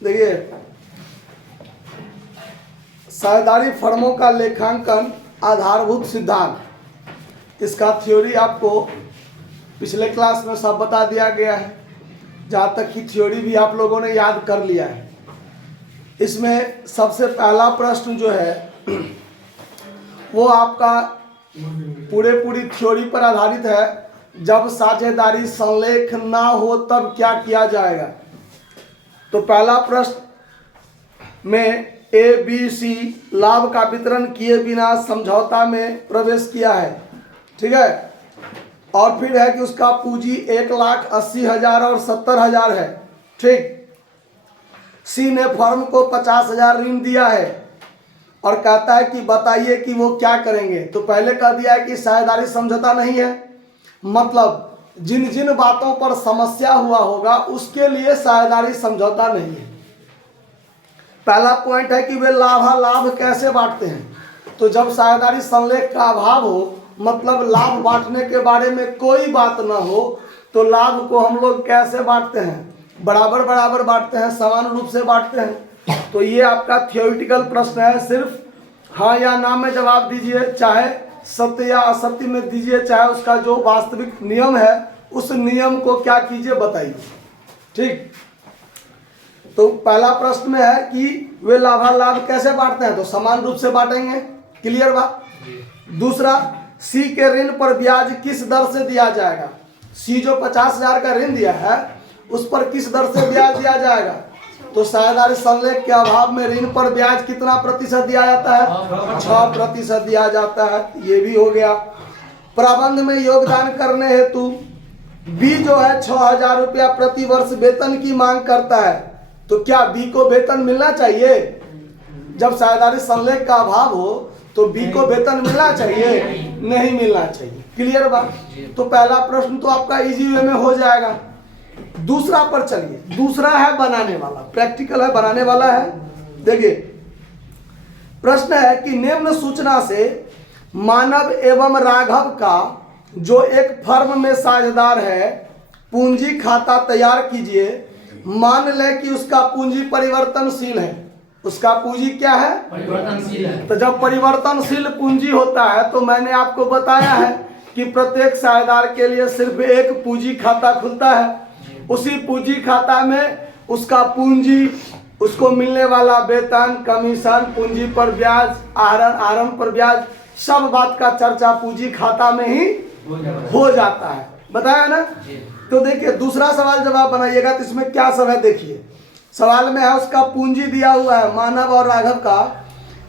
देखिए, साझेदारी फर्मों का लेखांकन आधारभूत सिद्धांत, इसका थ्योरी आपको पिछले क्लास में सब बता दिया गया है। जहाँ तक कि थ्योरी भी आप लोगों ने याद कर लिया है। इसमें सबसे पहला प्रश्न जो है वो आपका पूरी थ्योरी पर आधारित है। जब साझेदारी संलेख ना हो तब क्या किया जाएगा। तो पहला प्रश्न में ABC लाभ का वितरण किए बिना समझौता में प्रवेश किया है, ठीक है। और फिर है कि उसका पूंजी 1,80,000 और 70,000 है, ठीक। C ने फर्म को 50,000 ऋण दिया है और कहता है कि बताइए कि वो क्या करेंगे। तो पहले कह दिया है कि साझेदारी समझौता नहीं है, मतलब जिन जिन बातों पर समस्या हुआ होगा उसके लिए साझेदारी समझौता नहीं है। पहला पॉइंट है कि वे लाभालाभ कैसे बांटते हैं। तो जब साझेदारी संलेख का अभाव हो, मतलब लाभ बांटने के बारे में कोई बात ना हो, तो लाभ को हम लोग कैसे बांटते हैं, बराबर बराबर बांटते हैं, समान रूप से बांटते हैं। तो ये आपका थियोरिटिकल प्रश्न है, सिर्फ हाँ या ना में जवाब दीजिए, चाहे सत्य या असत्य में दीजिए, चाहे उसका जो वास्तविक नियम है उस नियम को क्या कीजिए बताइए, ठीक। तो पहला प्रश्न में है कि वे लाभालाभ कैसे बांटते हैं, तो समान रूप से बांटेंगे, क्लियर बात। दूसरा, C के ऋण पर ब्याज किस दर से दिया जाएगा। C जो 50,000 का ऋण दिया है उस पर किस दर से ब्याज दिया जाएगा। तो साझेदारी संलेख के अभाव में ऋण पर ब्याज कितना प्रतिशत दिया जाता है, 6% दिया जाता है, ये भी हो गया। प्रबंध में योगदान करने हेतु B जो है 6,000 रुपया प्रति वर्ष वेतन की मांग करता है। तो क्या B को वेतन मिलना चाहिए। जब साझेदारी संलेख का अभाव हो तो B को वेतन मिलना चाहिए, नहीं मिलना चाहिए, क्लियर बात। तो पहला प्रश्न तो आपका इजी वे में हो जाएगा। दूसरा पर चलिए, दूसरा है बनाने वाला, प्रैक्टिकल है, बनाने वाला है। देखिए, प्रश्न है कि निम्न सूचना से मानव एवं राघव का जो एक फर्म में साझेदार है पूंजी खाता तैयार कीजिए। मान लें कि उसका पूंजी परिवर्तनशील है। उसका पूंजी क्या है, परिवर्तनशील है। तो जब परिवर्तनशील पूंजी होता है तो मैंने आपको बताया है कि प्रत्येक साझेदार के लिए सिर्फ एक पूंजी खाता खुलता है। उसी पूंजी खाता में उसका पूंजी, उसको मिलने वाला वेतन, कमीशन, पूंजी पर ब्याज, आहरण पर ब्याज, सब बात का चर्चा पूंजी खाता में ही हो जाता है, बताया ना। तो देखिए, दूसरा सवाल जब आप बनाइएगा तो इसमें क्या सब है, देखिए सवाल में है उसका पूंजी दिया हुआ है मानव और राघव का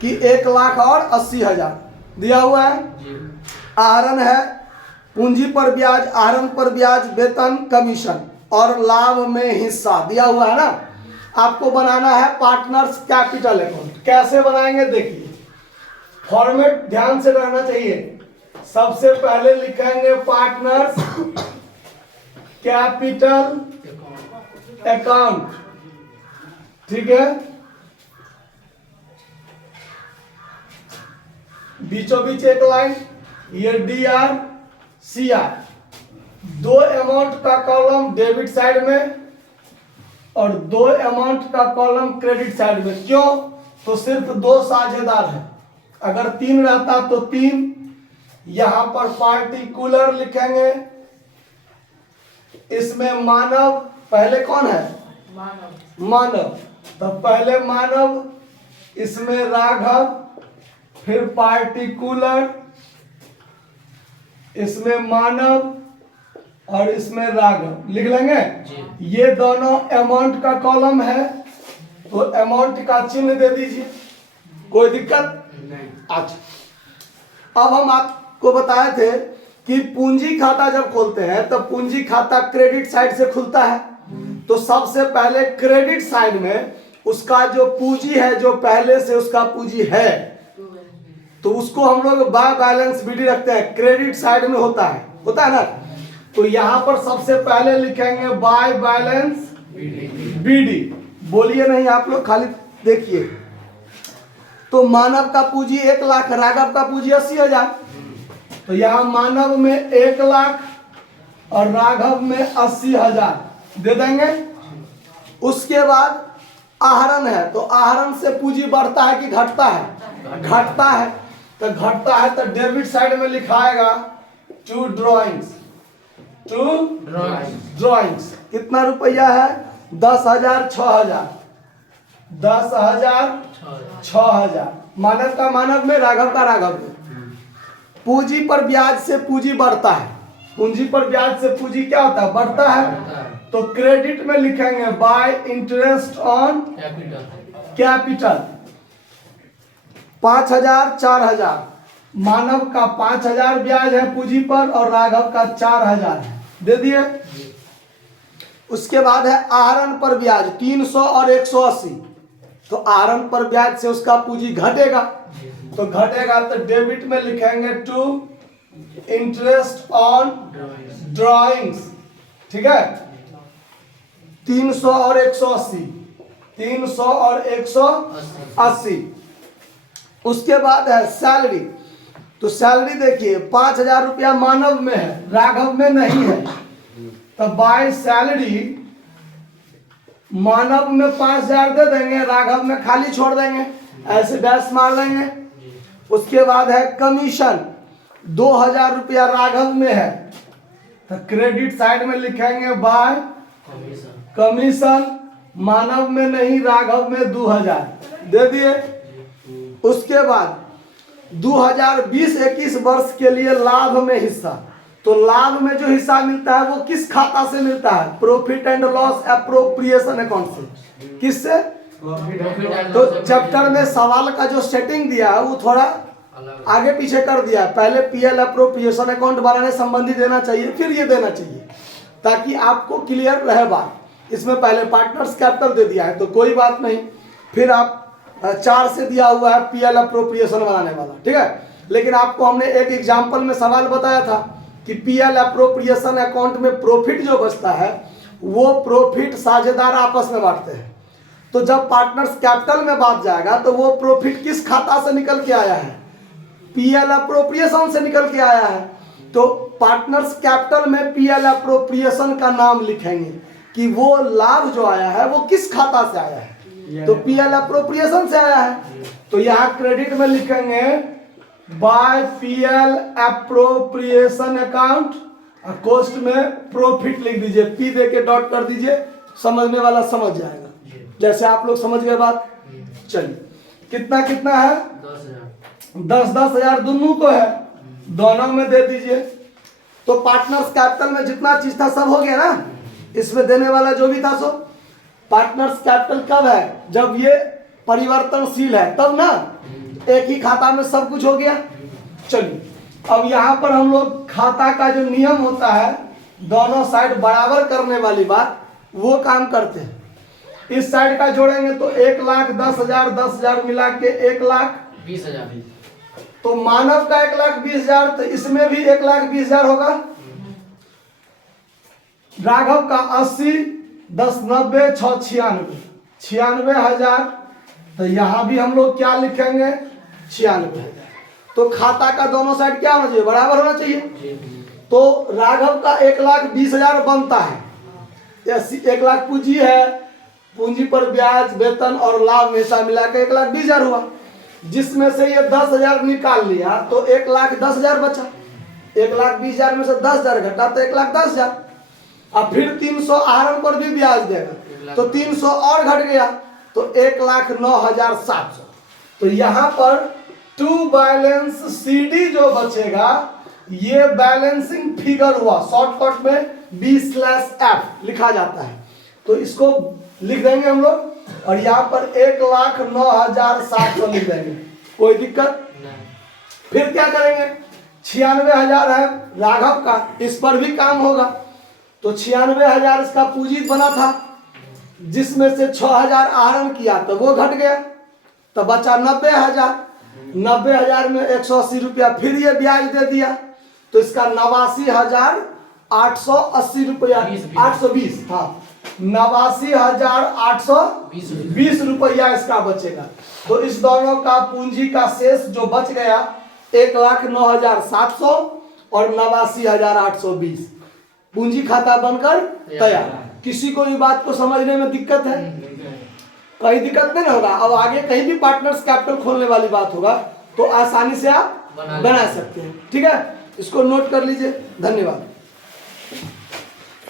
कि 1,80,000 दिया हुआ है। आहरण है पूंजी पर ब्याज, आहरण पर ब्याज, वेतन, कमीशन और लाभ में हिस्सा दिया हुआ है ना। आपको बनाना है पार्टनर्स कैपिटल अकाउंट। कैसे बनाएंगे देखिए, फॉर्मेट ध्यान से रहना चाहिए। सबसे पहले लिखेंगे पार्टनर्स कैपिटल अकाउंट, ठीक है। बीचों बीच एक लाइन, ये DR/CR, दो अमाउंट का कॉलम डेबिट साइड में और दो अमाउंट का कॉलम क्रेडिट साइड में। क्यों, तो सिर्फ दो साझेदार हैं, अगर 3 रहता तो 3। यहां पर पार्टिकुलर लिखेंगे, इसमें मानव पहले कौन है, मानव। तो पहले मानव, इसमें राघव, फिर पार्टिकुलर, इसमें मानव और इसमें राघव लिख लेंगे। ये दोनों अमाउंट का कॉलम है तो अमाउंट का चिन्ह दे दीजिए, कोई दिक्कत नहीं। अच्छा, अब हम आपको बताए थे कि पूंजी खाता जब खोलते हैं तब पूंजी खाता क्रेडिट साइड से खुलता है। तो सबसे पहले क्रेडिट साइड में उसका जो पूंजी है, जो पहले से उसका पूंजी है, तो उसको हम लोग बाय बैलेंस BD रखते हैं, क्रेडिट साइड में होता है ना। तो यहां पर सबसे पहले लिखेंगे बाय बैलेंस BD। बोलिए नहीं आप लोग, खाली देखिए। तो मानव का पूंजी 1,00,000, राघव का पूंजी 80,000। तो यहां मानव में 1,00,000 और राघव में 80,000 दे देंगे। उसके बाद आहरण है, तो आहरण से पूंजी बढ़ता है कि घटता है? घटता है। तो घटता है तो डेबिट साइड में लिखाएगा टू ड्रॉइंग्स, टू ड्रॉइंग्स। कितना रुपया है? 10,000, 6,000, 10,000, 6,000। मानव का मानव में, राघव का राघव में। पूंजी पर ब्याज से पूंजी बढ़ता है, पूंजी पर ब्याज से पूंजी क्या होता है? बढ़ता है। तो क्रेडिट में लिखेंगे बाय इंटरेस्ट ऑन कैपिटल। 5,000, 4,000। मानव का 5,000 ब्याज है पूंजी पर और राघव का 4,000 है, दे दिए। उसके बाद है आहरण पर ब्याज 300 और 180। तो आहरण पर ब्याज से उसका पूंजी घटेगा, तो घटेगा तो डेबिट में लिखेंगे टू इंटरेस्ट ऑन ड्रॉइंग्स। ठीक है, 300 और 180, 300 और 180। उसके बाद है सैलरी। तो सैलरी देखिए 5,000 रुपया मानव में है, राघव में नहीं है। तो बाय सैलरी मानव में 5,000 दे देंगे, राघव में खाली छोड़ देंगे, ऐसे डैश मार देंगे। उसके बाद है कमीशन, 2,000 रुपया राघव में है, तो क्रेडिट साइड में लिखेंगे बाय कमीशन। मानव में नहीं, राघव में 2,000 दे दिए। उसके बाद 2020-21 वर्ष के लिए लाभ में हिस्सा। तो लाभ में जो हिस्सा मिलता है वो किस खाता से मिलता है? Profit and loss appropriation account से। किससे? तो चैप्टर में सवाल का जो सेटिंग दिया है वो थोड़ा आगे पीछे कर दिया है। पहले पीएल एप्रोप्रिएशन अकाउंट बनाने संबंधी देना चाहिए, फिर ये देना चाहिए, ताकि आपको क्लियर रहे बात। इसमें पहले पार्टनर्स कैपिटल दे दिया है तो कोई बात नहीं, फिर आप 4 से दिया हुआ है पीएल एप्रोप्रिएशन बनाने वाला, ठीक है। लेकिन आपको हमने एक एग्जाम्पल में सवाल बताया था कि पीएल एप्रोप्रिएशन अकाउंट में प्रॉफिट जो बचता है वो प्रॉफिट साझेदार आपस में बांटते हैं। तो जब पार्टनर्स कैपिटल में बात जाएगा तो वो प्रॉफिट किस खाता से निकल के आया है? पीएल एप्रोप्रिएशन से निकल के आया है। तो पार्टनर्स कैपिटल में पीएल एप्रोप्रिएशन का नाम लिखेंगे कि वो लाभ जो आया है वो किस खाता से आया है, तो पीएल एप्रोप्रिएशन से आया है। तो यहाँ क्रेडिट में लिखेंगे by PL appropriation account, cost में प्रॉफिट लिख दीजिए, पी दे के डॉट कर दीजिए, समझने वाला समझ जाएगा। जैसे आप लोग समझ गए बात। चलिए कितना कितना है? 10,000 दोनों को है, दोनों में दे दीजिए। तो पार्टनर्स कैपिटल में जितना चीज था सब हो गया ना, इसमें देने वाला जो भी था सो। पार्टनर्स कैपिटल कब है? जब ये परिवर्तनशील है तब ना, एक ही खाता में सब कुछ हो गया। चलिए अब यहाँ पर हम लोग खाता का जो नियम होता है दोनों साइड बराबर करने वाली बात, वो काम करते हैं। इस साइड का जोड़ेंगे तो 1,10,000 10,000 मिला के 1,20,000। तो मानव का 1,20,000, तो इसमें भी 1,20,000 होगा। राघव का 80, 10, 90, 6, 96, 96,000। तो यहां भी हम लोग क्या लिखेंगे? 96,000। तो खाता का दोनों साइड क्या होना चाहिए? बराबर होना चाहिए। तो राघव का 1,20,000 बनता है, 1,00,000 पूंजी है, पूंजी पर ब्याज, वेतन और लाभ में हिस्सा मिला के 1,20,000 हुआ, जिसमें से ये 10,000 निकाल लिया तो 1,10,000 बचा। 1,20,000 में से 10,000 घटा तो 1,10,000। अब फिर 300 आहरण पर भी ब्याज देगा तो 300 और घट गया तो 1,09,700। तो यहाँ पर टू बैलेंस सीडी जो बचेगा ये बैलेंसिंग फिगर हुआ, शॉर्टकट में B/F लिखा जाता है। तो इसको लिख देंगे हम लोग और यहाँ पर 1,09,700 लिख देंगे, कोई दिक्कत नहीं। फिर क्या करेंगे? 96,000 है राघव का, इस पर भी काम होगा। तो 96,000 इसका पूंजी बना था, जिसमें से 6,000 आहरण किया तो वो घट गया, तो बचा 90,000। 90,000 में 180 रुपया फिर ये ब्याज दे दिया, तो इसका 89,880 रुपया, 820, हाँ 89,820 रुपया इसका बचेगा। तो इस दोनों का पूंजी का शेष जो बच गया 1,09,700 और 89,820 पूंजी खाता बनकर तैयार। किसी को भी बात को समझने में दिक्कत है? कहीं दिक्कत नहीं होगा। अब आगे कहीं भी पार्टनर्स कैपिटल खोलने वाली बात होगा तो आसानी से आप बना सकते हैं। ठीक है, इसको नोट कर लीजिए। धन्यवाद।